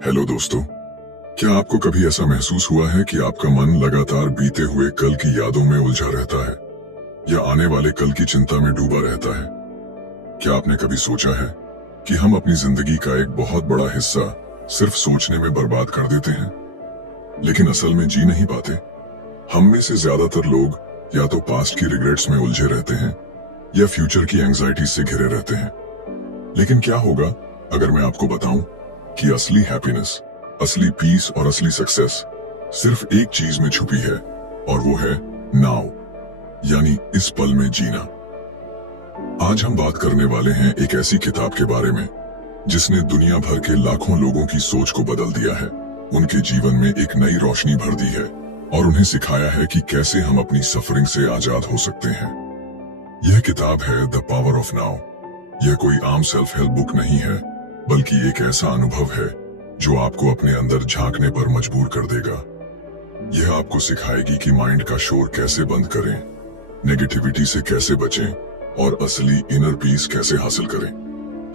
Hello दोस्तों, क्या आपको कभी ऐसा महसूस हुआ है कि आपका मन लगातार बीते हुए कल की यादों में उलझा रहता है या आने वाले कल की चिंता में डूबा रहता है? क्या आपने कभी सोचा है कि हम अपनी जिंदगी का एक बहुत बड़ा हिस्सा सिर्फ सोचने में बर्बाद कर देते हैं, लेकिन असल में जी नहीं पाते? हम में से ज्यादातर लोग या तो पास्ट की रिग्रेट्स में उलझे रहते हैं या फ्यूचर की एंजाइटी से घिरे रहते हैं। लेकिन क्या होगा अगर मैं आपको बताऊं कि असली हैप्पीनेस, असली पीस और असली सक्सेस सिर्फ एक चीज में छुपी है, और वो है नाउ, यानी इस पल में जीना। आज हम बात करने वाले हैं एक ऐसी किताब के बारे में जिसने दुनिया भर के लाखों लोगों की सोच को बदल दिया है, उनके जीवन में एक नई रोशनी भर दी है और उन्हें सिखाया है कि कैसे हम अपनी सफरिंग से आजाद हो सकते हैं। यह किताब है द पावर ऑफ नाउ। यह कोई आम सेल्फ हेल्प बुक नहीं है, बल्कि एक ऐसा अनुभव है जो आपको अपने अंदर झांकने पर मजबूर कर देगा। यह आपको सिखाएगी कि माइंड का शोर कैसे बंद करें, नेगेटिविटी से कैसे बचें और असली इनर पीस कैसे हासिल करें।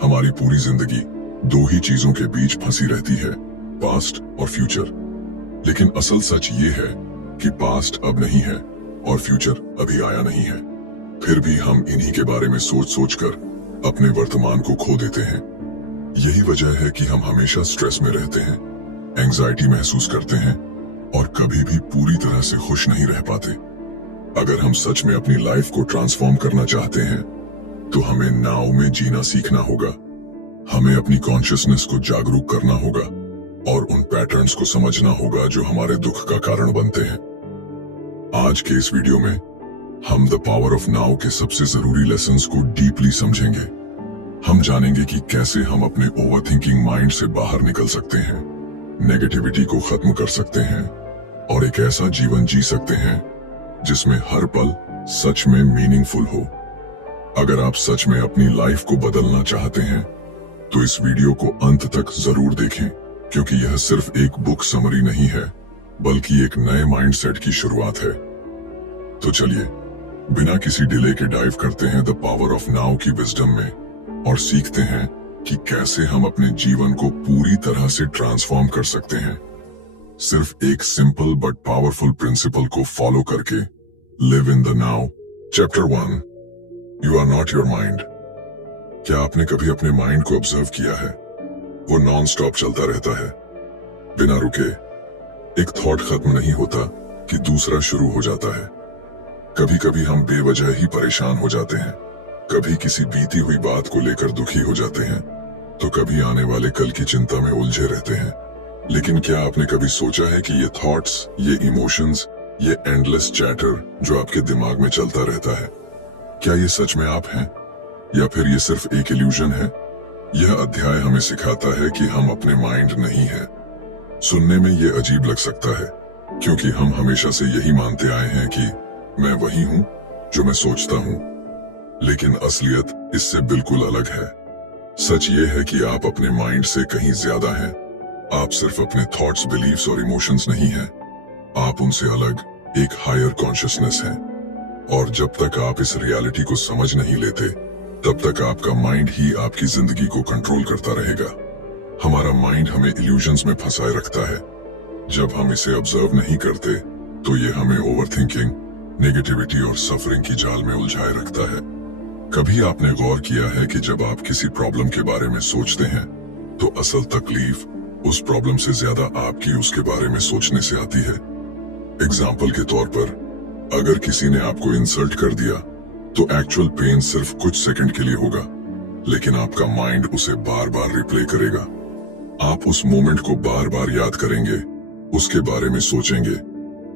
हमारी पूरी जिंदगी दो ही चीजों के बीच फंसी रहती है, पास्ट और फ्यूचर। लेकिन असल सच ये है कि पास्ट अब नहीं है और फ्यूचर अभी आया नहीं है। फिर भी हम इन्हीं के बारे में सोच सोचकर अपने वर्तमान को खो देते हैं। यही वजह है कि हम हमेशा स्ट्रेस में रहते हैं, एंजाइटी महसूस करते हैं और कभी भी पूरी तरह से खुश नहीं रह पाते। अगर हम सच में अपनी लाइफ को ट्रांसफॉर्म करना चाहते हैं तो हमें नाउ में जीना सीखना होगा। हमें अपनी कॉन्शियसनेस को जागरूक करना होगा और उन पैटर्न्स को समझना होगा जो हमारे दुख का कारण बनते हैं। आज के इस वीडियो में हम द पावर ऑफ नाउ के सबसे जरूरी लेसन्स को डीपली समझेंगे। हम जानेंगे कि कैसे हम अपने ओवरथिंकिंग माइंड से बाहर निकल सकते हैं, नेगेटिविटी को खत्म कर सकते हैं और एक ऐसा जीवन जी सकते हैं जिसमें हर पल सच में मीनिंगफुल हो। अगर आप सच में अपनी लाइफ को बदलना चाहते हैं तो इस वीडियो को अंत तक जरूर देखें, क्योंकि यह सिर्फ एक बुक समरी नहीं है, बल्कि एक नए माइंडसेट की शुरुआत है। तो चलिए बिना किसी डिले के डाइव करते हैं द पावर ऑफ नाउ की विजडम में और सीखते हैं कि कैसे हम अपने जीवन को पूरी तरह से ट्रांसफॉर्म कर सकते हैं, सिर्फ एक सिंपल बट पावरफुल प्रिंसिपल को फॉलो करके। Live in the now. Chapter 1, you are not your mind. क्या आपने कभी अपने माइंड को ऑब्जर्व किया है? वो नॉन स्टॉप चलता रहता है, बिना रुके। एक थॉट खत्म नहीं होता कि दूसरा शुरू हो जाता है। कभी कभी हम बेवजह ही परेशान हो जाते हैं, कभी किसी बीती हुई बात को लेकर दुखी हो जाते हैं, तो कभी आने वाले कल की चिंता में उलझे रहते हैं। लेकिन क्या आपने कभी सोचा है कि ये थॉट्स, ये इमोशंस, ये एंडलेस चैटर जो आपके दिमाग में चलता रहता है, क्या ये सच में आप हैं या फिर ये सिर्फ एक इल्यूजन है? यह अध्याय हमें सिखाता है कि हम अपने माइंड नहीं है। सुनने में ये अजीब लग सकता है, क्योंकि हम हमेशा से यही मानते आए हैं कि मैं वही हूं जो मैं सोचता हूं। लेकिन असलियत इससे बिल्कुल अलग है। सच ये है कि आप अपने माइंड से कहीं ज्यादा हैं। आप सिर्फ अपने थॉट्स, बिलीव्स और इमोशंस नहीं हैं। आप उनसे अलग एक हायर कॉन्शियसनेस है। और जब तक आप इस रियलिटी को समझ नहीं लेते, तब तक आपका माइंड ही आपकी जिंदगी को कंट्रोल करता रहेगा। हमारा माइंड हमें इल्यूजन्स में फंसाए रखता है। जब हम इसे ऑब्जर्व नहीं करते तो ये हमें ओवरथिंकिंग, नेगेटिविटी और सफरिंग की जाल में उलझाए रखता है। कभी आपने गौर किया है कि जब आप किसी प्रॉब्लम के बारे में सोचते हैं तो असल तकलीफ उस प्रॉब्लम से ज्यादा आपकी उसके बारे में सोचने से आती है। एग्जाम्पल के तौर पर, अगर किसी ने आपको इंसल्ट कर दिया तो एक्चुअल पेन सिर्फ कुछ सेकंड के लिए होगा, लेकिन आपका माइंड उसे बार बार रिप्ले करेगा। आप उस मोमेंट को बार बार याद करेंगे, उसके बारे में सोचेंगे,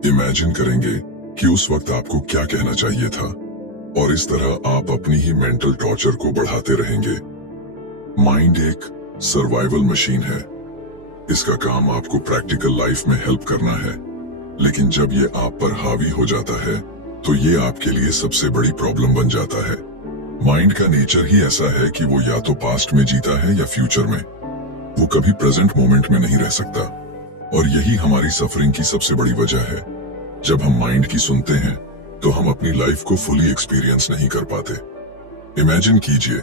इमेजिन करेंगे कि उस वक्त आपको क्या कहना चाहिए था, और इस तरह आप अपनी ही मेंटल टॉर्चर को बढ़ाते रहेंगे। माइंड एक सर्वाइवल मशीन है। इसका काम आपको प्रैक्टिकल लाइफ में हेल्प करना है, लेकिन जब ये आप पर हावी हो जाता है तो ये आपके लिए सबसे बड़ी प्रॉब्लम बन जाता है। माइंड का नेचर ही ऐसा है कि वो या तो पास्ट में जीता है या फ्यूचर में। वो कभी प्रेजेंट मोमेंट में नहीं रह सकता, और यही हमारी सफरिंग की सबसे बड़ी वजह है। जब हम माइंड की सुनते हैं तो हम अपनी लाइफ को फुली एक्सपीरियंस नहीं कर पाते। इमेजिन कीजिए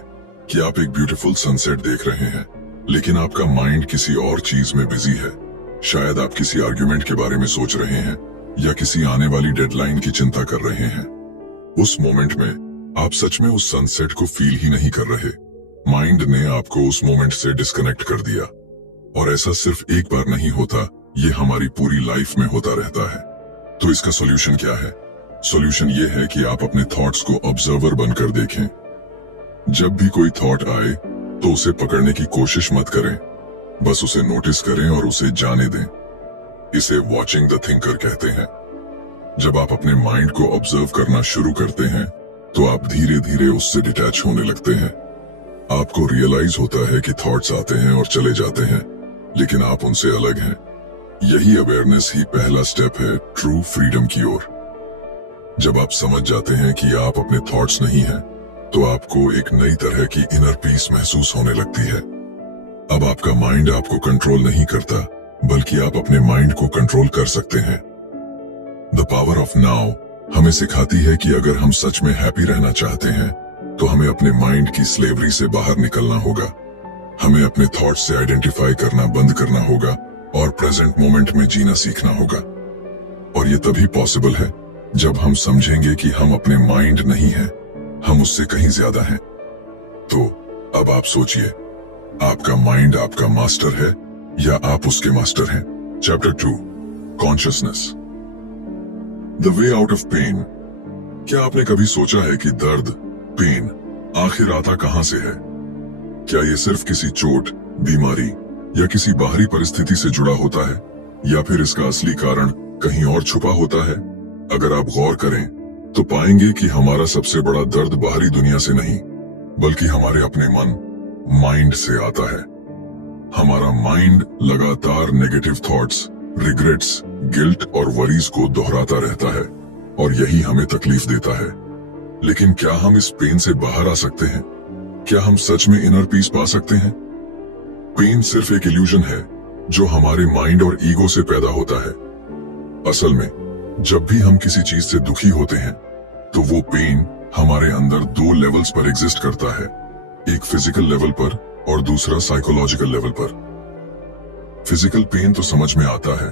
कि आप एक ब्यूटीफुल सनसेट देख रहे हैं, लेकिन आपका माइंड किसी और चीज में बिजी है। शायद आप किसी आर्ग्यूमेंट के बारे में सोच रहे हैं या किसी आने वाली डेडलाइन की चिंता कर रहे हैं। उस मोमेंट में आप सच में उस सनसेट को फील ही नहीं कर रहे। माइंड ने आपको उस मोमेंट से डिस्कनेक्ट कर दिया। और ऐसा सिर्फ एक बार नहीं होता, ये हमारी पूरी लाइफ में होता रहता है। तो इसका सॉल्यूशन क्या है? सॉल्यूशन ये है कि आप अपने थॉट्स को ऑब्जर्वर बनकर देखें। जब भी कोई थॉट आए तो उसे पकड़ने की कोशिश मत करें, बस उसे नोटिस करें और उसे जाने दें। इसे वॉचिंग द थिंकर कहते हैं। जब आप अपने माइंड को ऑब्जर्व करना शुरू करते हैं तो आप धीरे धीरे उससे डिटैच होने लगते हैं। आपको रियलाइज होता है कि थॉट्स आते हैं और चले जाते हैं, लेकिन आप उनसे अलग हैं। यही अवेयरनेस ही पहला स्टेप है ट्रू फ्रीडम की ओर। जब आप समझ जाते हैं कि आप अपने थॉट्स नहीं हैं, तो आपको एक नई तरह की इनर पीस महसूस होने लगती है। अब आपका माइंड आपको कंट्रोल नहीं करता, बल्कि आप अपने माइंड को कंट्रोल कर सकते हैं। द पावर ऑफ नाउ हमें सिखाती है कि अगर हम सच में हैप्पी रहना चाहते हैं तो हमें अपने माइंड की स्लेवरी से बाहर निकलना होगा। हमें अपने थॉट्स से आइडेंटिफाई करना बंद करना होगा और प्रेजेंट मोमेंट में जीना सीखना होगा। और ये तभी पॉसिबल है जब हम समझेंगे कि हम अपने माइंड नहीं हैं, हम उससे कहीं ज्यादा हैं। तो अब आप सोचिए, आपका माइंड आपका मास्टर है या आप उसके मास्टर हैं? Chapter 2, consciousness, the way out of pain. क्या आपने कभी सोचा है कि दर्द, पेन आखिर आता कहां से है? क्या ये सिर्फ किसी चोट, बीमारी या किसी बाहरी परिस्थिति से जुड़ा होता है, या फिर इसका असली कारण कहीं और छुपा होता है? अगर आप गौर करें तो पाएंगे कि हमारा सबसे बड़ा दर्द बाहरी दुनिया से नहीं, बल्कि हमारे अपने मन, माइंड से आता है। हमारा माइंड लगातार नेगेटिव थॉट्स, रिग्रेट्स, गिल्ट और वरीज को दोहराता रहता है और यही हमें तकलीफ देता है। लेकिन क्या हम इस पेन से बाहर आ सकते हैं? क्या हम सच में इनर पीस पा सकते हैं? पेन सिर्फ एक इल्यूजन है जो हमारे माइंड और ईगो से पैदा होता है। असल में जब भी हम किसी चीज से दुखी होते हैं तो वो पेन हमारे अंदर 2 लेवल्स पर एग्जिस्ट करता है, एक फिजिकल लेवल पर और दूसरा साइकोलॉजिकल लेवल पर। फिजिकल पेन तो समझ में आता है,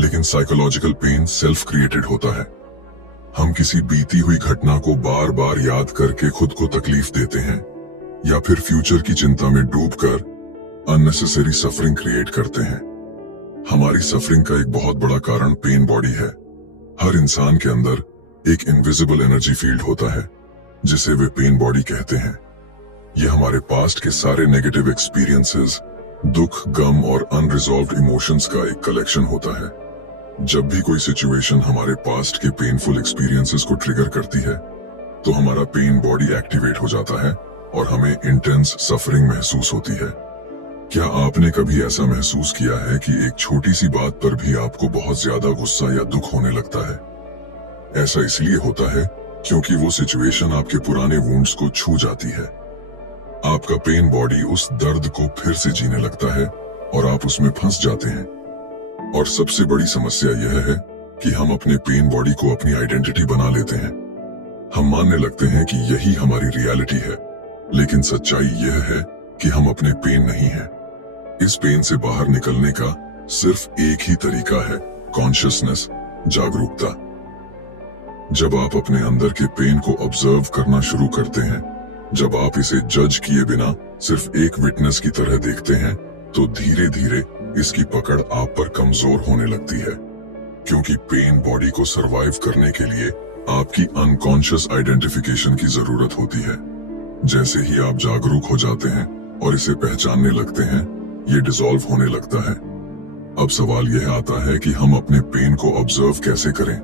लेकिन साइकोलॉजिकल पेन सेल्फ क्रिएटेड होता है। हम किसी बीती हुई घटना को बार बार याद करके खुद को तकलीफ देते हैं, या फिर फ्यूचर की चिंता में डूबकर अननेसेसरी सफरिंग क्रिएट करते हैं। हमारी सफरिंग का एक बहुत बड़ा कारण पेन बॉडी है। हर इंसान के अंदर एक इनविजिबल एनर्जी फील्ड होता है जिसे वे पेन बॉडी कहते हैं। यह हमारे पास्ट के सारे नेगेटिव एक्सपीरियंसेस, दुख, गम और अनरिजॉल्व्ड इमोशंस का एक कलेक्शन होता है। जब भी कोई सिचुएशन हमारे पास्ट के पेनफुल एक्सपीरियंसेस को ट्रिगर करती है तो हमारा पेन बॉडी एक्टिवेट हो जाता है और हमें इंटेंस सफरिंग महसूस होती है। क्या आपने कभी ऐसा महसूस किया है कि एक छोटी सी बात पर भी आपको बहुत ज्यादा गुस्सा या दुख होने लगता है? ऐसा इसलिए होता है क्योंकि वो सिचुएशन आपके पुराने वुंड्स को छू जाती है। आपका पेन बॉडी उस दर्द को फिर से जीने लगता है और आप उसमें फंस जाते हैं। और सबसे बड़ी समस्या यह है कि हम अपने पेन बॉडी को अपनी आइडेंटिटी बना लेते हैं। हम मानने लगते हैं कि यही हमारी रियलिटी है, लेकिन सच्चाई यह है कि हम अपने पेन नहीं हैं। इस पेन से बाहर निकलने का सिर्फ एक ही तरीका है, कॉन्शियसनेस, जागरूकता। जब आप अपने अंदर के पेन को ऑब्जर्व करना शुरू करते हैं, जब आप इसे जज किए बिना सिर्फ एक विटनेस की तरह देखते हैं, तो धीरे धीरे इसकी पकड़ आप पर कमजोर होने लगती है। क्योंकि पेन बॉडी को सरवाइव करने के लिए आपकी अनकॉन्शियस आइडेंटिफिकेशन की जरूरत होती है। जैसे ही आप जागरूक हो जाते हैं और इसे पहचानने लगते हैं, ये डिसॉल्व होने लगता है। अब सवाल यह आता है कि हम अपने पेन को ऑब्जर्व कैसे करें।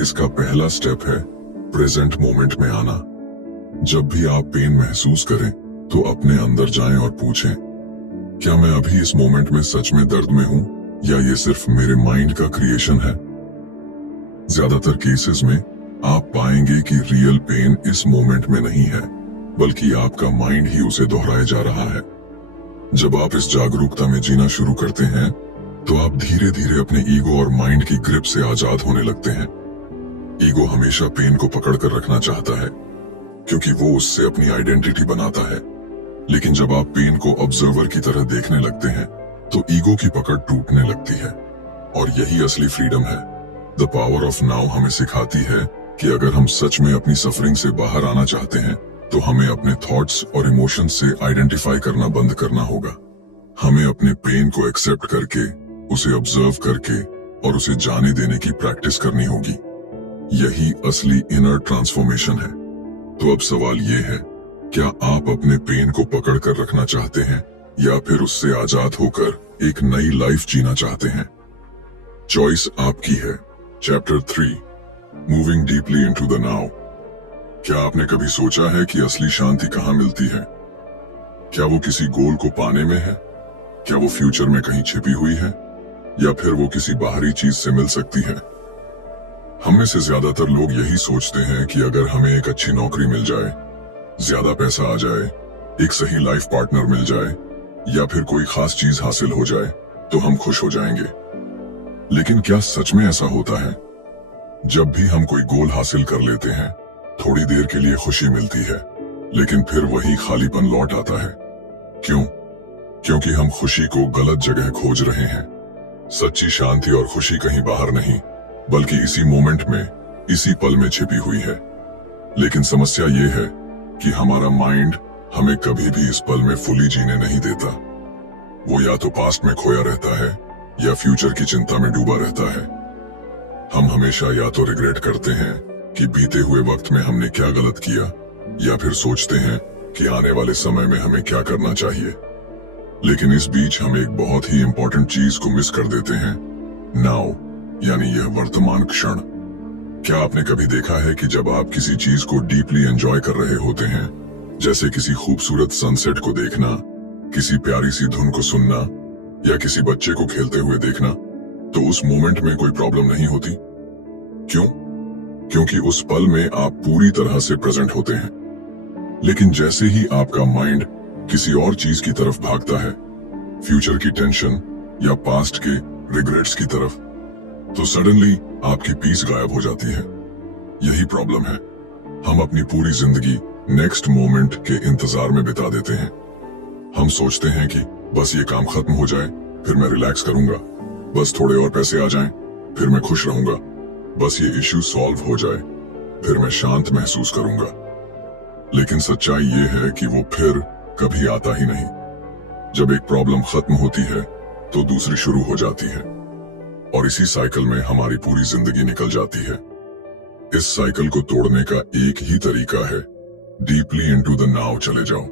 इसका पहला स्टेप है प्रेजेंट मोमेंट में आना। जब भी आप पेन महसूस करें तो अपने अंदर जाएं और पूछें, क्या मैं अभी इस मोमेंट में सच में दर्द में हूं या ये सिर्फ मेरे माइंड का क्रिएशन है? ज्यादातर केसेस में आप पाएंगे कि रियल पेन इस मोमेंट में नहीं है, बल्कि आपका माइंड ही उसे दोहराए जा रहा है। जब आप इस जागरूकता में जीना शुरू करते हैं तो आप धीरे धीरे अपने ईगो और माइंड की ग्रिप से आजाद होने लगते हैं। ईगो हमेशा पेन को पकड़ कर रखना चाहता है क्योंकि वो उससे अपनी आइडेंटिटी बनाता है। लेकिन जब आप पेन को ऑब्जर्वर की तरह देखने लगते हैं तो ईगो की पकड़ टूटने लगती है। और यही असली फ्रीडम है। द पावर ऑफ नाउ हमें सिखाती है कि अगर हम सच में अपनी सफरिंग से बाहर आना चाहते हैं तो हमें अपने थॉट्स और इमोशंस से आइडेंटिफाई करना बंद करना होगा। हमें अपने पेन को एक्सेप्ट करके, उसे ऑब्जर्व करके और उसे जाने देने की प्रैक्टिस करनी होगी। यही असली इनर ट्रांसफॉर्मेशन है। तो अब सवाल ये है, क्या आप अपने पेन को पकड़ कर रखना चाहते हैं या फिर उससे आजाद होकर एक नई लाइफ जीना चाहते हैं? चॉइस आपकी है। Chapter 3, moving deeply into the now. क्या आपने कभी सोचा है कि असली शांति कहाँ मिलती है? क्या वो किसी गोल को पाने में है? क्या वो फ्यूचर में कहीं छिपी हुई है या फिर वो किसी बाहरी चीज से मिल सकती है? हम में से ज्यादातर लोग यही सोचते हैं कि अगर हमें एक अच्छी नौकरी मिल जाए, ज्यादा पैसा आ जाए, एक सही लाइफ पार्टनर मिल जाए या फिर कोई खास चीज हासिल हो जाए तो हम खुश हो जाएंगे। लेकिन क्या सच में ऐसा होता है? जब भी हम कोई गोल हासिल कर लेते हैं, थोड़ी देर के लिए खुशी मिलती है, लेकिन फिर वही खालीपन लौट आता है। क्यों? क्योंकि हम खुशी को गलत जगह खोज रहे हैं। सच्ची शांति और खुशी कहीं बाहर नहीं, बल्कि इसी मोमेंट में, इसी पल में छिपी हुई है। लेकिन समस्या ये है कि हमारा माइंड हमें कभी भी इस पल में फुली जीने नहीं देता। वो या तो पास्ट में खोया रहता है या फ्यूचर की चिंता में डूबा रहता है। हम हमेशा या तो रिग्रेट करते हैं कि बीते हुए वक्त में हमने क्या गलत किया, या फिर सोचते हैं कि आने वाले समय में हमें क्या करना चाहिए। लेकिन इस बीच हम एक बहुत ही इंपॉर्टेंट चीज को मिस कर देते हैं, नाउ, यानी यह वर्तमान क्षण। क्या आपने कभी देखा है कि जब आप किसी चीज को डीपली एंजॉय कर रहे होते हैं, जैसे किसी खूबसूरत सनसेट को देखना, किसी प्यारी सी धुन को सुनना या किसी बच्चे को खेलते हुए देखना, तो उस मोमेंट में कोई प्रॉब्लम नहीं होती? क्यों? क्योंकि उस पल में आप पूरी तरह से प्रेजेंट होते हैं। लेकिन जैसे ही आपका माइंड किसी और चीज की तरफ भागता है, फ्यूचर की टेंशन या पास्ट के रिग्रेट्स की तरफ, तो सडनली आपकी पीस गायब हो जाती है। यही प्रॉब्लम है। हम अपनी पूरी जिंदगी नेक्स्ट मोमेंट के इंतजार में बिता देते हैं। हम सोचते हैं कि बस ये काम खत्म हो जाए, फिर मैं रिलैक्स करूंगा। बस थोड़े और पैसे आ जाएं, फिर मैं खुश रहूंगा। बस ये इश्यू सॉल्व हो जाए, फिर मैं शांत महसूस करूंगा। लेकिन सच्चाई ये है कि वो फिर कभी आता ही नहीं। जब एक प्रॉब्लम खत्म होती है तो दूसरी शुरू हो जाती है, और इसी साइकिल में हमारी पूरी जिंदगी निकल जाती है। इस साइकिल को तोड़ने का एक ही तरीका है, डीपली इनटू द नाउ चले जाओ।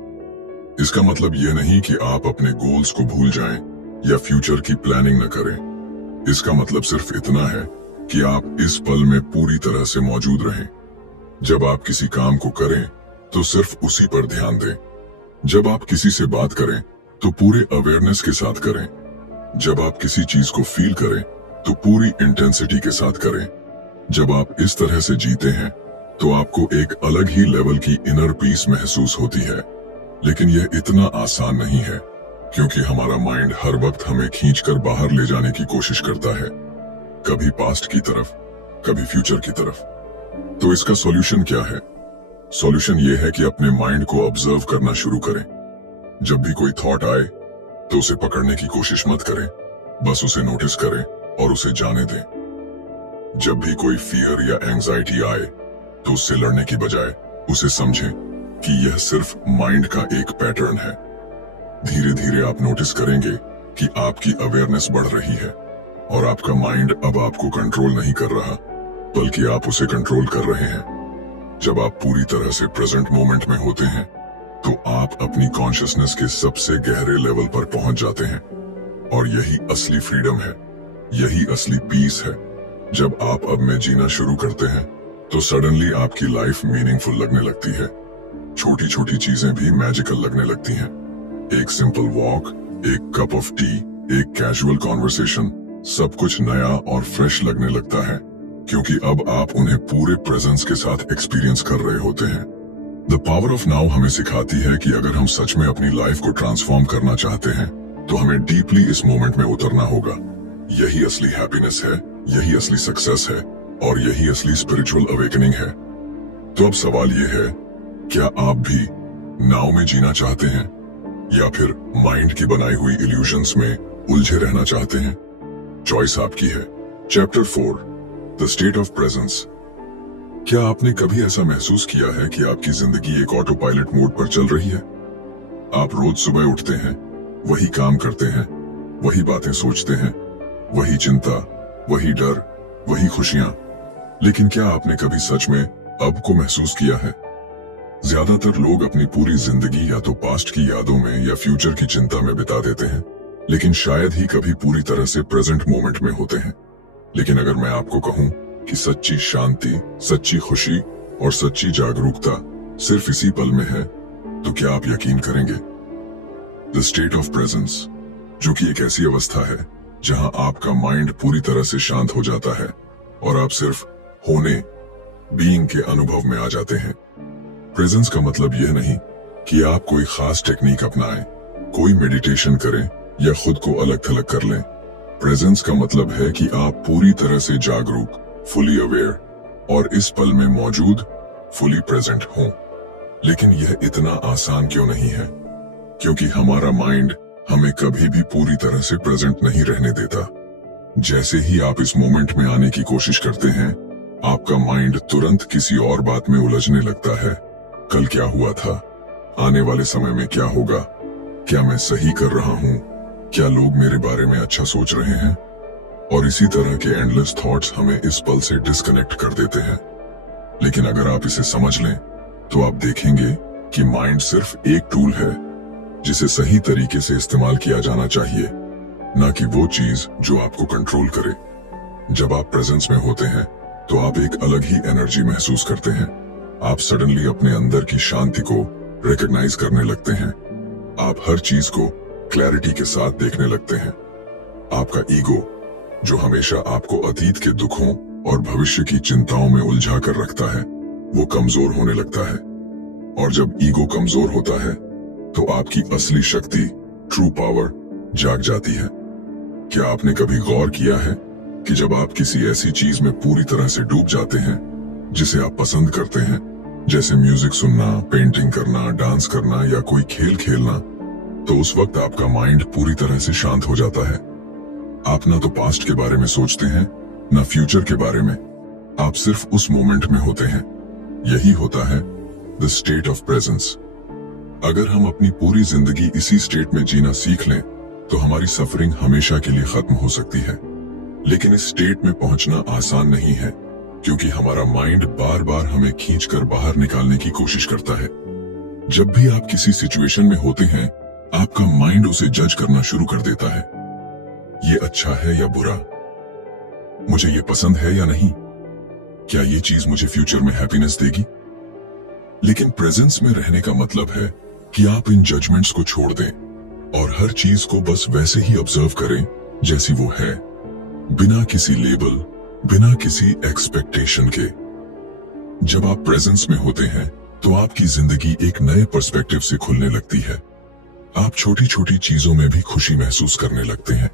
इसका मतलब यह नहीं कि आप अपने गोल्स को भूल जाएं या फ्यूचर की प्लानिंग न करें। इसका मतलब सिर्फ इतना है कि आप इस पल में पूरी तरह से मौजूद रहें। जब आप किसी काम को करें तो सिर्फ उसी पर ध्यान दें। जब आप किसी से बात करें तो पूरे अवेयरनेस के साथ करें। जब आप किसी चीज को फील करें तो पूरी इंटेंसिटी के साथ करें। जब आप इस तरह से जीते हैं तो आपको एक अलग ही लेवल की इनर पीस महसूस होती है। लेकिन यह इतना आसान नहीं है, क्योंकि हमारा माइंड हर वक्त हमें खींचकर बाहर ले जाने की कोशिश करता है, कभी पास्ट की तरफ, कभी फ्यूचर की तरफ। तो इसका सॉल्यूशन क्या है? सॉल्यूशन यह है कि अपने माइंड को ऑब्जर्व करना शुरू करें। जब भी कोई थॉट आए तो उसे पकड़ने की कोशिश मत करें, बस उसे नोटिस करें और उसे जाने दें। जब भी कोई फियर या एंजाइटी आए तो उससे लड़ने की बजाय उसे समझें कि यह सिर्फ माइंड का एक पैटर्न है। धीरे धीरे आप नोटिस करेंगे कि आपकी अवेयरनेस बढ़ रही है और आपका माइंड अब आपको कंट्रोल नहीं कर रहा, बल्कि आप उसे कंट्रोल कर रहे हैं। जब आप पूरी तरह से प्रेजेंट मोमेंट में होते हैं तो आप अपनी कॉन्शियसनेस के सबसे गहरे लेवल पर पहुंच जाते हैं, और यही असली फ्रीडम है, यही असली पीस है। जब आप अब में जीना शुरू करते हैं तो सडनली आपकी लाइफ मीनिंगफुल लगने लगती है। छोटी छोटी चीजें भी मैजिकल लगने लगती हैं। एक सिंपल वॉक, एक कप ऑफ टी, एक कैजुअल कॉन्वर्सेशन, सब कुछ नया और फ्रेश लगने लगता है, क्योंकि अब आप उन्हें पूरे प्रेजेंस के साथ एक्सपीरियंस कर रहे होते हैं। द पावर ऑफ नाउ हमें सिखाती है कि अगर हम सच में अपनी लाइफ को ट्रांसफॉर्म करना चाहते हैं तो हमें डीपली इस मोमेंट में उतरना होगा। यही असली हैप्पीनेस है, यही असली सक्सेस है, और यही असली स्पिरिचुअल अवेकनिंग है। तो अब सवाल यह है, क्या आप भी नाउ में जीना चाहते हैं या फिर माइंड की बनाई हुई इल्यूजन्स में उलझे रहना चाहते हैं? चॉइस आपकी है। Chapter 4, the state of presence. क्या आपने कभी ऐसा महसूस किया है कि आपकी जिंदगी एक ऑटो पायलट मोड पर चल रही है? आप रोज सुबह उठते हैं, वही काम करते हैं, वही बातें सोचते हैं, वही चिंता, वही डर, वही खुशियां। लेकिन क्या आपने कभी सच में अब को महसूस किया है? ज्यादातर लोग अपनी पूरी जिंदगी या तो पास्ट की यादों में या फ्यूचर की चिंता में बिता देते हैं, लेकिन शायद ही कभी पूरी तरह से प्रेजेंट मोमेंट में होते हैं। लेकिन अगर मैं आपको कहूं कि सच्ची शांति, सच्ची खुशी और सच्ची जागरूकता सिर्फ इसी पल में है, तो क्या आप यकीन करेंगे? द स्टेट ऑफ प्रेजेंस, जो कि एक ऐसी अवस्था है जहां आपका माइंड पूरी तरह से शांत हो जाता है और आप सिर्फ होने, बीइंग के अनुभव में आ जाते हैं। प्रेजेंस का मतलब यह नहीं कि आप कोई खास टेक्निक अपनाएं, कोई मेडिटेशन करें या खुद को अलग थलग कर लें। प्रेजेंस का मतलब है कि आप पूरी तरह से जागरूक, फुली अवेयर और इस पल में मौजूद, फुली प्रेजेंट हों। लेकिन यह इतना आसान क्यों नहीं है? क्योंकि हमारा माइंड हमें कभी भी पूरी तरह से प्रेजेंट नहीं रहने देता। जैसे ही आप इस मोमेंट में आने की कोशिश करते हैं, आपका माइंड तुरंत किसी और बात में उलझने लगता है। कल क्या हुआ था? आने वाले समय में क्या होगा? क्या मैं सही कर रहा हूं? क्या लोग मेरे बारे में अच्छा सोच रहे हैं? और इसी तरह के एंडलेस थॉट्स हमें इस पल से डिस्कनेक्ट कर देते हैं। लेकिन अगर आप इसे समझ लें, तो आप देखेंगे कि माइंड सिर्फ एक टूल है जिसे सही तरीके से इस्तेमाल किया जाना चाहिए, ना कि वो चीज जो आपको कंट्रोल करे। जब आप प्रेजेंस में होते हैं, तो आप एक अलग ही एनर्जी महसूस करते हैं। आप सडनली अपने अंदर की शांति को रिकॉग्नाइज करने लगते हैं। आप हर चीज को क्लैरिटी के साथ देखने लगते हैं। आपका ईगो, जो हमेशा आपको अतीत के दुखों और भविष्य की चिंताओं में उलझा कर रखता है, वो कमजोर होने लगता है। और जब ईगो कमजोर होता है, तो आपकी असली शक्ति, ट्रू पावर, जाग जाती है। क्या आपने कभी गौर किया है कि जब आप किसी ऐसी चीज में पूरी तरह से डूब जाते हैं जिसे आप पसंद करते हैं, जैसे म्यूजिक सुनना, पेंटिंग करना, डांस करना या कोई खेल खेलना, तो उस वक्त आपका माइंड पूरी तरह से शांत हो जाता है। आप ना तो पास्ट के बारे में सोचते हैं, ना फ्यूचर के बारे में। आप सिर्फ उस मोमेंट में होते हैं। यही होता है द स्टेट ऑफ प्रेजेंस। अगर हम अपनी पूरी जिंदगी इसी स्टेट में जीना सीख लें, तो हमारी सफरिंग हमेशा के लिए खत्म हो सकती है। लेकिन इस स्टेट में पहुंचना आसान नहीं है, क्योंकि हमारा माइंड बार बार हमें खींचकर बाहर निकालने की कोशिश करता है। जब भी आप किसी सिचुएशन में होते हैं, आपका माइंड उसे जज करना शुरू कर देता है। ये अच्छा है या बुरा? मुझे ये पसंद है या नहीं? क्या ये चीज मुझे फ्यूचर में हैप्पीनेस देगी? लेकिन प्रेजेंस में रहने का मतलब है कि आप इन जजमेंट्स को छोड़ दें और हर चीज को बस वैसे ही ऑब्जर्व करें जैसी वो है, बिना किसी लेबल, बिना किसी एक्सपेक्टेशन के। जब आप प्रेजेंस में होते हैं, तो आपकी जिंदगी एक नए पर्सपेक्टिव से खुलने लगती है। आप छोटी छोटी चीजों में भी खुशी महसूस करने लगते हैं।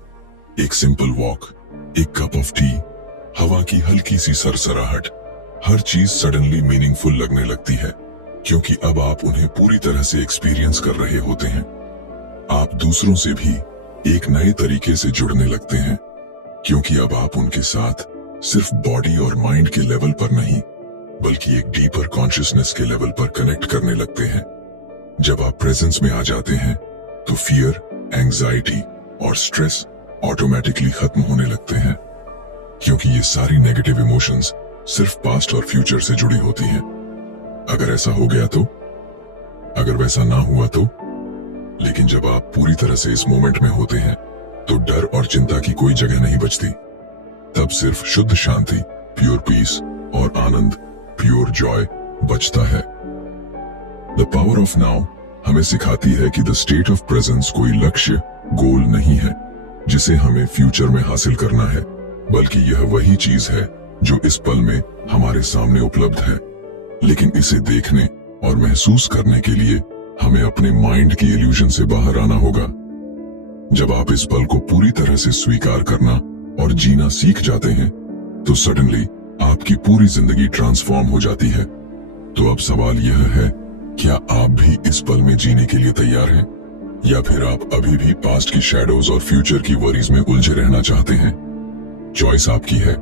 एक सिंपल वॉक, एक कप ऑफ टी, हवा की हल्की सी सरसराहट, हर चीज सडनली मीनिंगफुल लगने लगती है, क्योंकि अब आप उन्हें पूरी तरह से एक्सपीरियंस कर रहे होते हैं। आप दूसरों से भी एक नए तरीके से जुड़ने लगते हैं, क्योंकि अब आप उनके साथ सिर्फ बॉडी और माइंड के लेवल पर नहीं, बल्कि एक डीपर कॉन्शियसनेस के लेवल पर कनेक्ट करने लगते हैं। जब आप प्रेजेंस में आ जाते हैं, तो फियर, एंजाइटी और स्ट्रेस ऑटोमेटिकली खत्म होने लगते हैं, क्योंकि ये सारी नेगेटिव इमोशंस सिर्फ पास्ट और फ्यूचर से जुड़ी होती हैं। अगर ऐसा हो गया तो? अगर वैसा ना हुआ तो? लेकिन जब आप पूरी तरह से इस मोमेंट में होते हैं, तो डर और चिंता की कोई जगह नहीं बचती। तब सिर्फ शुद्ध शांति, प्योर पीस और आनंद, प्योर जॉय बचता है। द पावर ऑफ नाउ हमें सिखाती है कि द स्टेट ऑफ प्रेजेंस कोई लक्ष्य, गोल नहीं है जिसे हमें फ्यूचर में हासिल करना है, बल्कि यह वही चीज है जो इस पल में हमारे सामने उपलब्ध है। लेकिन इसे देखने और महसूस करने के लिए हमें अपने माइंड की इल्यूजन से बाहर आना होगा। जब आप इस पल को पूरी तरह से स्वीकार करना और जीना सीख जाते हैं, तो सडनली आपकी पूरी जिंदगी ट्रांसफॉर्म हो जाती है। तो अब सवाल यह है, क्या आप भी इस पल में जीने के लिए तैयार हैं? या फिर आप अभी भी पास्ट की शैडोज और फ्यूचर की वरीज में उलझे रहना चाहते हैं? चॉइस आपकी है।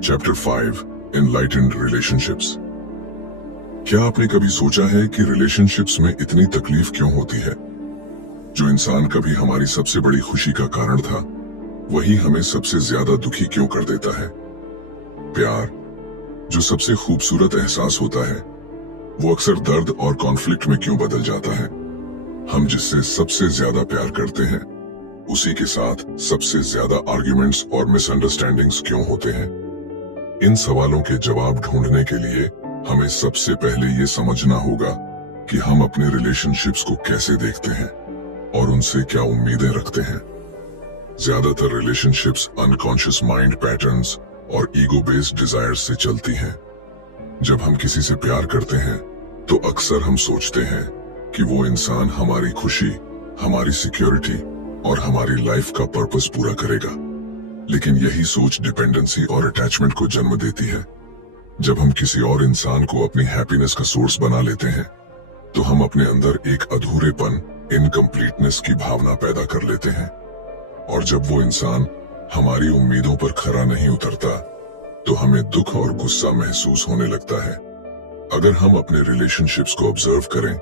Chapter 5 enlightened relationships. क्या आपने कभी सोचा है कि रिलेशनशिप्स में इतनी तकलीफ क्यों होती है? जो इंसान कभी हमारी सबसे बड़ी खुशी का कारण था, वही हमें सबसे ज्यादा दुखी क्यों कर देता है? प्यार, जो सबसे खूबसूरत एहसास होता है, वो अक्सर दर्द और कॉन्फ्लिक्ट में क्यों बदल जाता है? हम जिससे सबसे ज्यादा प्यार करते हैं, उसी के साथ सबसे ज्यादा आर्ग्यूमेंट्स और मिसअंडरस्टैंडिंग्स क्यों होते हैं? इन सवालों के जवाब ढूंढने के लिए हमें सबसे पहले ये समझना होगा कि हम अपने रिलेशनशिप्स को कैसे देखते हैं और उनसे क्या उम्मीदें रखते हैं। ज्यादातर रिलेशनशिप्स अनकॉन्शियस माइंड पैटर्न्स और ईगो बेस्ड डिजायर्स से चलती हैं। जब हम किसी से प्यार करते हैं, तो अक्सर हम सोचते हैं कि वो इंसान हमारी खुशी, हमारी सिक्योरिटी और हमारी लाइफ का पर्पस पूरा करेगा। लेकिन यही सोच डिपेंडेंसी और अटैचमेंट को जन्म देती है। जब हम किसी और इंसान को अपनी हैप्पीनेस का सोर्स बना लेते हैं, तो हम अपने अंदर एक अधूरेपन, इनकम्प्लीटनेस की भावना पैदा कर लेते हैं। और जब वो इंसान हमारी उम्मीदों पर खरा नहीं उतरता, तो हमें दुख और गुस्सा महसूस होने लगता है। अगर हम अपने रिलेशनशिप्स को ऑब्जर्व करें,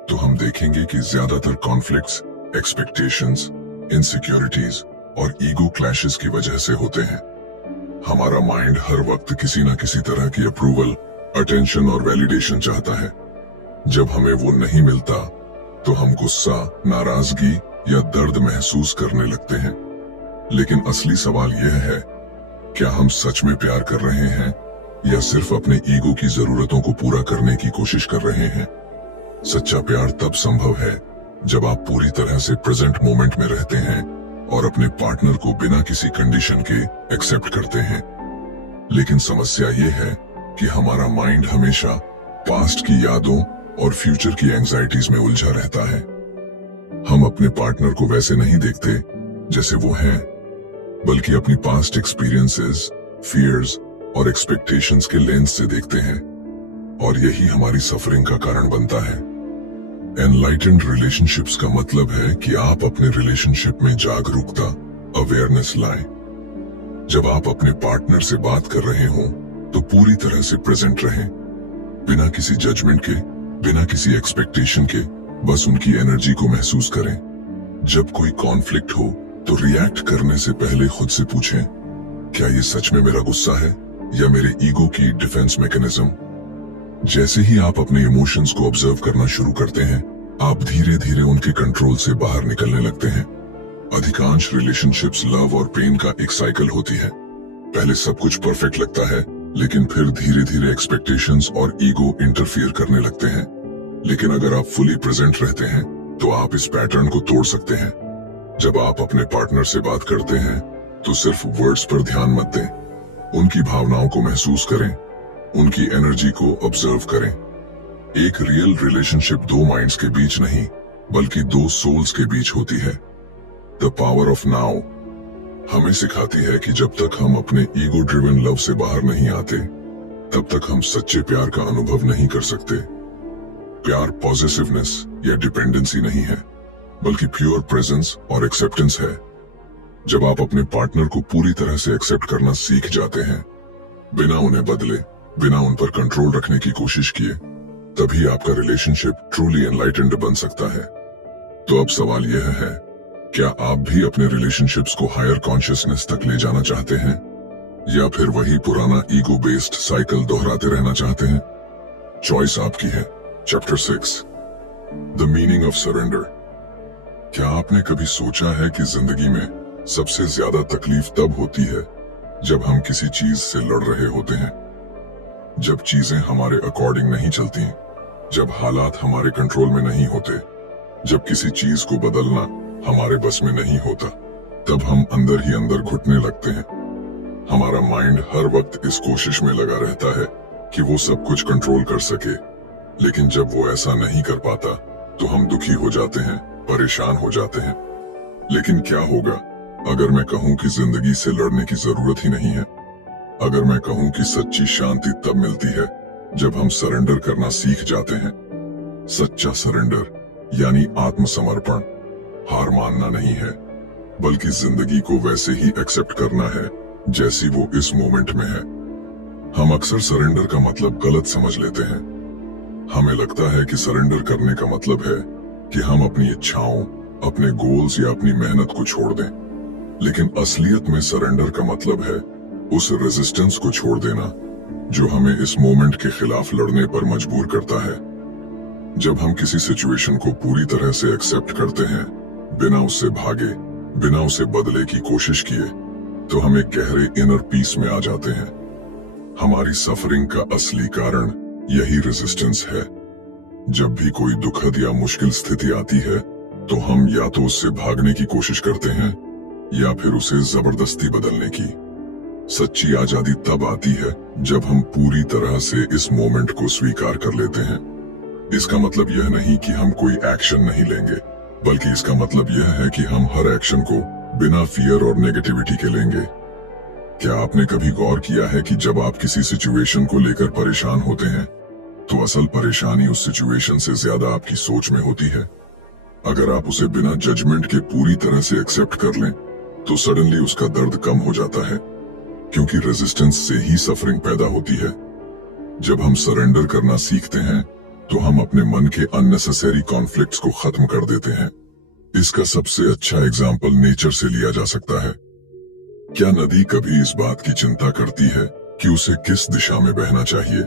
तो हम देखेंगे कि ज्यादातर कॉन्फ्लिक्ट्स एक्सपेक्टेशंस, इनसिक्योरिटीज और ईगो क्लैशेस की वजह से होते हैं। हमारा माइंड हर वक्त किसी न किसी तरह की अप्रूवल, अटेंशन और वैलिडेशन चाहता है। जब हमें वो नहीं मिलता, तो हम गुस्सा, नाराजगी या दर्द महसूस करने लगते हैं। लेकिन असली सवाल यह है, क्या हम सच में प्यार कर रहे हैं या सिर्फ अपने ईगो की जरूरतों को पूरा करने की कोशिश कर रहे हैं? सच्चा प्यार तब संभव है जब आप पूरी तरह से प्रेजेंट मोमेंट में रहते हैं और अपने पार्टनर को बिना किसी कंडीशन के एक्सेप्ट करते हैं। लेकिन समस्या यह है कि हमारा माइंड हमेशा पास्ट की यादों और फ्यूचर की एंजाइटीज में उलझा रहता है। हम अपने पार्टनर को वैसे नहीं देखते जैसे वो हैं, बल्कि अपनी पास्ट एक्सपीरियंसेस, फियर्स और एक्सपेक्टेशंस के लेंस से देखते हैं। और यही हमारी सफरिंग का कारण बनता है। एनलाइटेंड रिलेशनशिप्स का मतलब है कि आप अपने रिलेशनशिप में जागरूकता, अवेयरनेस लाएं। जब आप अपने पार्टनर से बात कर रहे हो, तो पूरी तरह से प्रेजेंट रहें, बिना किसी जजमेंट के, बिना किसी एक्सपेक्टेशन के। बस उनकी एनर्जी को महसूस करें। जब कोई कॉन्फ्लिक्ट हो, तो रिएक्ट करने से पहले खुद से पूछें, क्या ये सच में मेरा गुस्सा है या मेरे ईगो की डिफेंस मैकेनिज्म? जैसे ही आप अपने इमोशंस को ऑब्जर्व करना शुरू करते हैं, आप धीरे धीरे उनके कंट्रोल से बाहर निकलने लगते हैं। अधिकांश रिलेशनशिप्स लव और पेन का एक साइकिल होती है। पहले सब कुछ परफेक्ट लगता है, लेकिन फिर धीरे धीरे एक्सपेक्टेशंस और ईगो इंटरफियर करने लगते हैं। लेकिन अगर आप फुली प्रेजेंट रहते हैं, तो आप इस पैटर्न को तोड़ सकते हैं। जब आप अपने पार्टनर से बात करते हैं, तो सिर्फ वर्ड्स पर ध्यान मत दें। उनकी भावनाओं को महसूस करें, उनकी एनर्जी को ऑब्जर्व करें। एक रियल रिलेशनशिप दो माइंड्स के बीच नहीं, बल्कि दो सोल्स के बीच होती है। द पावर ऑफ नाउ हमें सिखाती है कि जब तक हम अपने ईगो ड्रिवन लव से बाहर नहीं आते, तब तक हम सच्चे प्यार का अनुभव नहीं कर सकते। प्यार पॉजिटिवनेस या डिपेंडेंसी नहीं है, बल्कि प्योर प्रेजेंस और एक्सेप्टेंस है। जब आप अपने पार्टनर को पूरी तरह से एक्सेप्ट करना सीख जाते हैं, बिना उन्हें बदले, बिना उन पर कंट्रोल रखने की कोशिश किए, तभी आपका रिलेशनशिप ट्रूली एनलाइटेंड बन सकता है। तो अब सवाल यह है, क्या आप भी अपने रिलेशनशिप्स को हायर कॉन्शियसनेस तक ले जाना चाहते हैं, या फिर वही पुराना ईगो बेस्ड साइकिल दोहराते रहना चाहते हैं? चॉइस आपकी है। Chapter 6 the meaning of surrender. क्या आपने कभी सोचा है कि जिंदगी में सबसे ज्यादा तकलीफ तब होती है जब हम किसी चीज से लड़ रहे होते हैं, जब चीजें हमारे अकॉर्डिंग नहीं चलती, जब हालात हमारे कंट्रोल में नहीं होते, जब किसी चीज को बदलना हमारे बस में नहीं होता, तब हम अंदर ही अंदर घुटने लगते हैं। हमारा माइंड हर वक्त इस कोशिश में लगा रहता है कि वो सब कुछ कंट्रोल कर सके, लेकिन जब वो ऐसा नहीं कर पाता, तो हम दुखी हो जाते हैं, परेशान हो जाते हैं। लेकिन क्या होगा अगर मैं कहूं कि जिंदगी से लड़ने की जरूरत ही नहीं है? अगर मैं कहूं कि सच्ची शांति तब मिलती है जब हम सरेंडर करना सीख जाते हैं। सच्चा सरेंडर यानी आत्मसमर्पण, हार मानना नहीं है, बल्कि जिंदगी को वैसे ही एक्सेप्ट करना है जैसी वो इस मोमेंट में है। हम अक्सर सरेंडर का मतलब गलत समझ लेते हैं। हमें लगता है कि सरेंडर करने का मतलब है कि हम अपनी इच्छाओं, अपने गोल्स या अपनी मेहनत को छोड़ दें, लेकिन असलियत में सरेंडर का मतलब है उस रेजिस्टेंस को छोड़ देना जो हमें इस मोमेंट के खिलाफ लड़ने पर मजबूर करता है। जब हम किसी सिचुएशन को पूरी तरह से एक्सेप्ट करते हैं, बिना उससे भागे, बिना उसे बदले की कोशिश किए, तो हम एक गहरे इनर पीस में आ जाते हैं। हमारी सफरिंग का असली कारण यही रेजिस्टेंस है। जब भी कोई दुखद या मुश्किल स्थिति आती है, तो हम या तो उससे भागने की कोशिश करते हैं या फिर उसे जबरदस्ती बदलने की। सच्ची आजादी तब आती है जब हम पूरी तरह से इस मोमेंट को स्वीकार कर लेते हैं। इसका मतलब यह नहीं कि हम कोई एक्शन नहीं लेंगे, बल्कि इसका मतलब यह है कि हम हर एक्शन को बिना फियर और नेगेटिविटी के लेंगे। क्या आपने कभी गौर किया है कि जब आप किसी सिचुएशन को लेकर परेशान होते हैं, तो असल परेशानी उस सिचुएशन से ज्यादा आपकी सोच में होती है? अगर आप उसे बिना जजमेंट के पूरी तरह से एक्सेप्ट कर लें, तो सडनली उसका दर्द कम हो जाता है, क्योंकि रेजिस्टेंस से ही सफरिंग पैदा होती है। जब हम सरेंडर करना सीखते हैं, तो हम अपने मन के अननेसेसरी कॉन्फ्लिक्ट्स को खत्म कर देते हैं। इसका सबसे अच्छा एग्जाम्पल नेचर से लिया जा सकता है। क्या नदी कभी इस बात की चिंता करती है कि उसे किस दिशा में बहना चाहिए?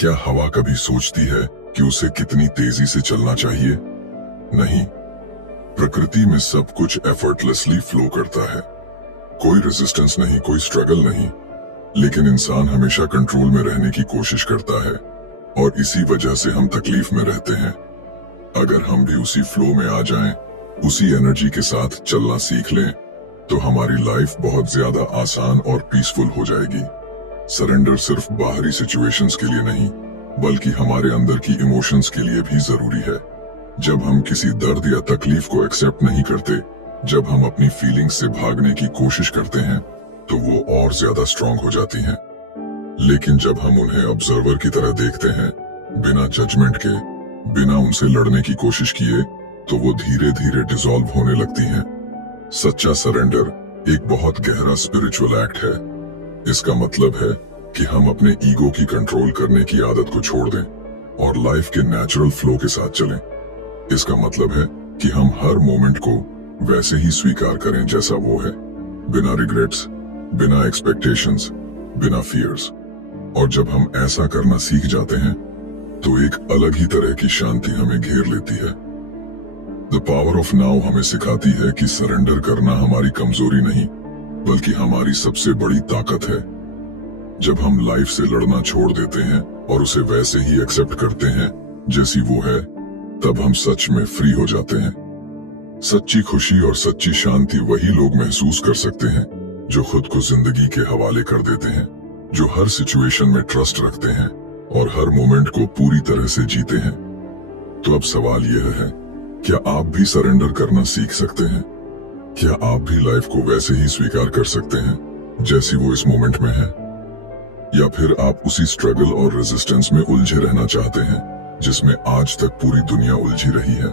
क्या हवा कभी सोचती है कि उसे कितनी तेजी से चलना चाहिए? नहीं। प्रकृति में सब कुछ एफर्टलेसली फ्लो करता है। कोई रेजिस्टेंस नहीं, कोई स्ट्रगल नहीं, लेकिन इंसान हमेशा कंट्रोल में रहने की कोशिश करता है, और इसी वजह से हम तकलीफ में रहते हैं। अगर हम भी उसी फ्लो में आ जाएं, उसी एनर्जी के साथ चलना सीख लें, तो हमारी लाइफ बहुत ज्यादा आसान और पीसफुल हो जाएगी। सरेंडर सिर्फ बाहरी सिचुएशंस के लिए नहीं, बल्कि हमारे अंदर की इमोशंस के लिए भी जरूरी है। जब हम किसी दर्द या तकलीफ को एक्सेप्ट नहीं करते, जब हम अपनी फीलिंग्स से भागने की कोशिश करते हैं, तो वो और ज्यादा स्ट्रांग हो जाती हैं। लेकिन जब हम उन्हें ऑब्जर्वर की तरह देखते हैं, बिना जजमेंट के, बिना उनसे लड़ने की कोशिश किए, तो वो धीरे धीरे डिसॉल्व होने लगती हैं। सच्चा सरेंडर एक बहुत गहरा स्पिरिचुअल एक्ट है। इसका मतलब है कि हम अपने ईगो की कंट्रोल करने की आदत को छोड़ दें और लाइफ के नेचुरल फ्लो के साथ चलें। इसका मतलब है कि हम हर मोमेंट को वैसे ही स्वीकार करें जैसा वो है, बिना रिग्रेट्स, बिना एक्सपेक्टेशंस, बिना फियर्स। और जब हम ऐसा करना सीख जाते हैं, तो एक अलग ही तरह की शांति हमें घेर लेती है। द पावर ऑफ नाउ हमें सिखाती है कि सरेंडर करना हमारी कमजोरी नहीं, बल्कि हमारी सबसे बड़ी ताकत है। जब हम लाइफ से लड़ना छोड़ देते हैं और उसे वैसे ही एक्सेप्ट करते हैं जैसी वो है, तब हम सच में फ्री हो जाते हैं। सच्ची खुशी और सच्ची शांति वही लोग महसूस कर सकते हैं जो खुद को जिंदगी के हवाले कर देते हैं, जो हर सिचुएशन में ट्रस्ट रखते हैं और हर मोमेंट को पूरी तरह से जीते हैं। तो अब सवाल यह है, क्या आप भी सरेंडर करना सीख सकते हैं? क्या आप भी लाइफ को वैसे ही स्वीकार कर सकते हैं जैसी वो इस मोमेंट में है? या फिर आप उसी स्ट्रगल और रेजिस्टेंस में उलझे रहना चाहते हैं जिसमें आज तक पूरी दुनिया उलझी रही है?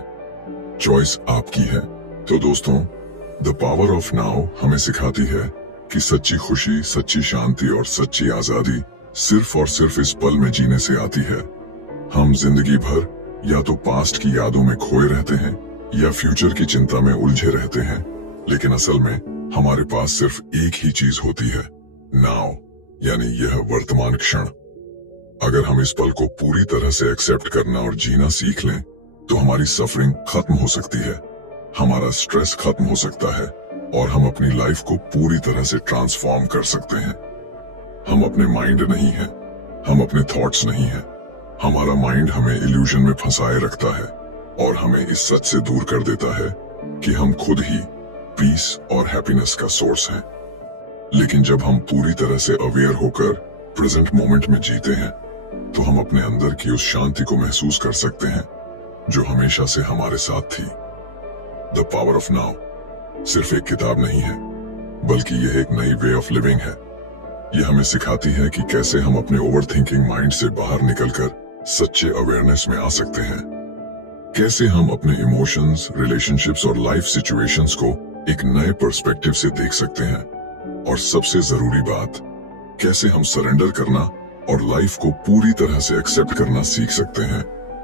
चॉइस आपकी है। तो दोस्तों, द पावर ऑफ नाउ हमें सिखाती है कि सच्ची खुशी, सच्ची शांति और सच्ची आजादी सिर्फ और सिर्फ इस पल में जीने से आती है। हम जिंदगी भर या तो पास्ट की यादों में खोए रहते हैं या फ्यूचर की चिंता में उलझे रहते हैं, लेकिन असल में हमारे पास सिर्फ एक ही चीज होती है, नाउ, यानी यह वर्तमान क्षण। अगर हम इस पल को पूरी तरह से एक्सेप्ट करना और जीना सीख लें, तो हमारी सफरिंग खत्म हो सकती है, हमारा स्ट्रेस खत्म हो सकता है और हम अपनी लाइफ को पूरी तरह से ट्रांसफॉर्म कर सकते हैं। हम अपने माइंड नहीं हैं, हम अपने थॉट्स नहीं हैं। हमारा माइंड हमें इल्यूजन में फंसाए रखता है और हमें इस सच से दूर कर देता है कि हम खुद ही पीस और हैप्पीनेस का सोर्स हैं। लेकिन जब हम पूरी तरह से अवेयर होकर प्रेजेंट मोमेंट में जीते हैं, तो हम अपने अंदर की उस शांति को महसूस कर सकते हैं जो हमेशा से हमारे साथ थी। द पावर ऑफ नाउ सिर्फ एक किताब नहीं है, बल्कि यह एक नई वे ऑफ लिविंग है। यह हमें सिखाती है कि कैसे हम अपने ओवर थिंकिंग माइंड से बाहर निकलकर सच्चे अवेयरनेस में आ सकते हैं, कैसे हम अपने इमोशंस, रिलेशनशिप्स और लाइफ सिचुएशंस को एक नए पर्सपेक्टिव से देख सकते हैं, और सबसे जरूरी बात, कैसे हम सरेंडर करना और लाइफ को पूरी तरह से एक्सेप्ट करना सीख सकते हैं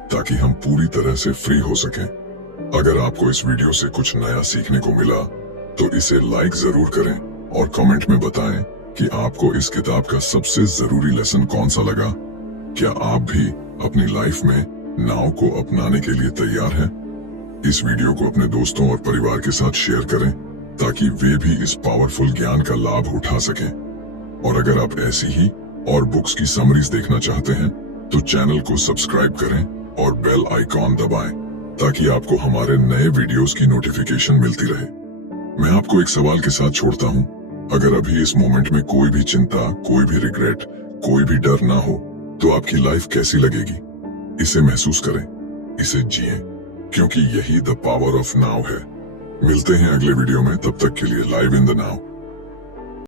ताकि हम पूरी तरह से फ्री हो सकें। अगर आपको इस वीडियो से कुछ नया सीखने को मिला तो इसे लाइक जरूर करें और कमेंट में बताएं कि आपको इस किताब का सबसे जरूरी लेसन कौन सा लगा। क्या आप भी अपनी लाइफ में नाव को अपनाने के लिए तैयार हैं? इस वीडियो को अपने दोस्तों और परिवार के साथ शेयर करें ताकि वे भी इस पावरफुल ज्ञान का लाभ उठा सकें। और अगर आप ऐसी ही और बुक्स की समरीज देखना चाहते हैं तो चैनल को सब्सक्राइब करें और बेल आइकॉन दबाएं ताकि आपको हमारे नए वीडियोस की नोटिफिकेशन मिलती रहे। मैं आपको एक सवाल के साथ छोड़ता हूं। अगर अभी इस मोमेंट में कोई भी चिंता, कोई भी रिग्रेट, कोई भी डर ना हो तो आपकी लाइफ कैसी लगेगी? इसे महसूस करें, इसे जिएं, क्योंकि यही द पावर ऑफ नाउ है। मिलते हैं अगले वीडियो में, तब तक के लिए लाइव इन द नाउ।